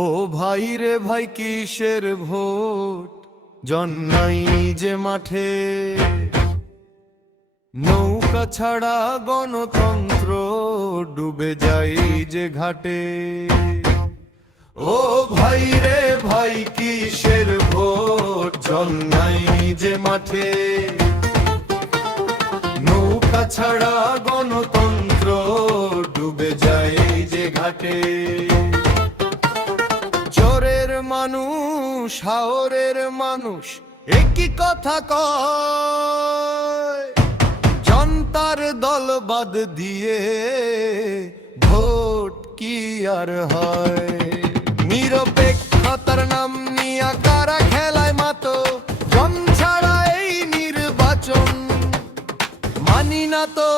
ও ভাই রে ভাই কিসের ভোট জন্মাই যে মাঠে, নৌকা ছাড়া গণতন্ত্র ডুবে যায় যে ঘাটে। ও ভাই রে ভাই কিসের ভোট জন্মাই যে মাঠে, নৌকা ছাড়া গণতন্ত্র ডুবে যায় যে ঘাটে। চোরের মানুষ হাওরের মানুষ একই কথা কয়, জনতার দল বাদ দিয়ে ভোট কি আর হয়। নিরপেক্ষতার নাম নিয়া কারা খেলায় মাতো, জন ছাড়া এই নির্বাচন মানি না তো,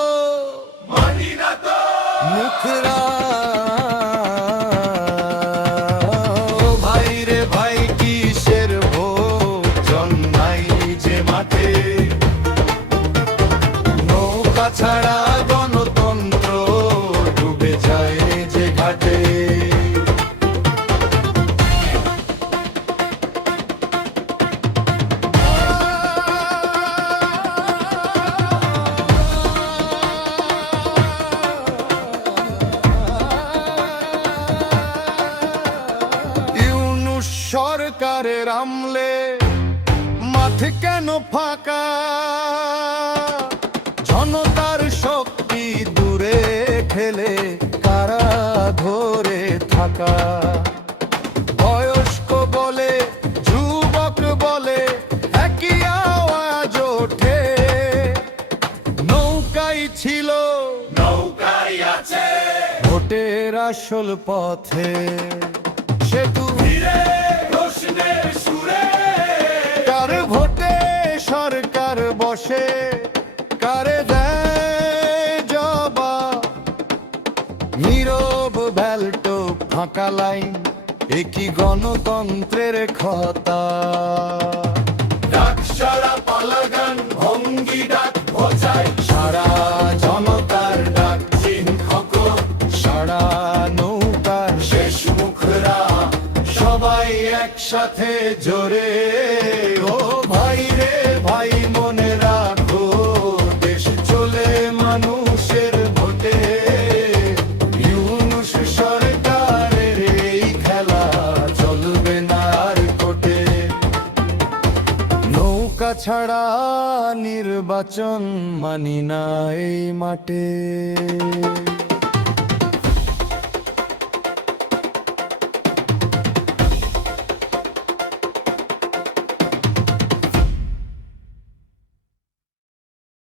মুখরা। ভাই রে ভাই কিসের ভোট জন্মাই যে মাঠে, নৌকা ছাড়া গণতন্ত্র ডুবে যায় যে ঘাটে। সরকারের আমলে মাঠে কেন ফাঁকা, জনতার শক্তি দূরে ঠেলে কারা ধরে থাকা। বয়স্ক বলে যুবক বলে একই আওয়াজ ওঠে, নৌকাই ছিল নৌকাই আছে ভোটের আসল পথে। সেতু কার ভোটে সরকার বসে, কারে দেয় জবাব, নীরব ভ্যালটো ফাঁকা লাইন, একই গণতন্ত্রের খতা। ডাক সারা পালাগান ভঙ্গি ডাক বোঝায়, সারা জনতার ডাক চিহ্নক, সারা নৌকার শেষ মুখরা সবাই একসাথে জোরে। ও ভাই রে ভাই মনে রাখো, দেশ চলে মানুষের ভোটে, ইউনূস সরকারের এই খেলা চলবে না আর কোটে। নৌকা ছাড়া নির্বাচন মানি না এই মাঠে।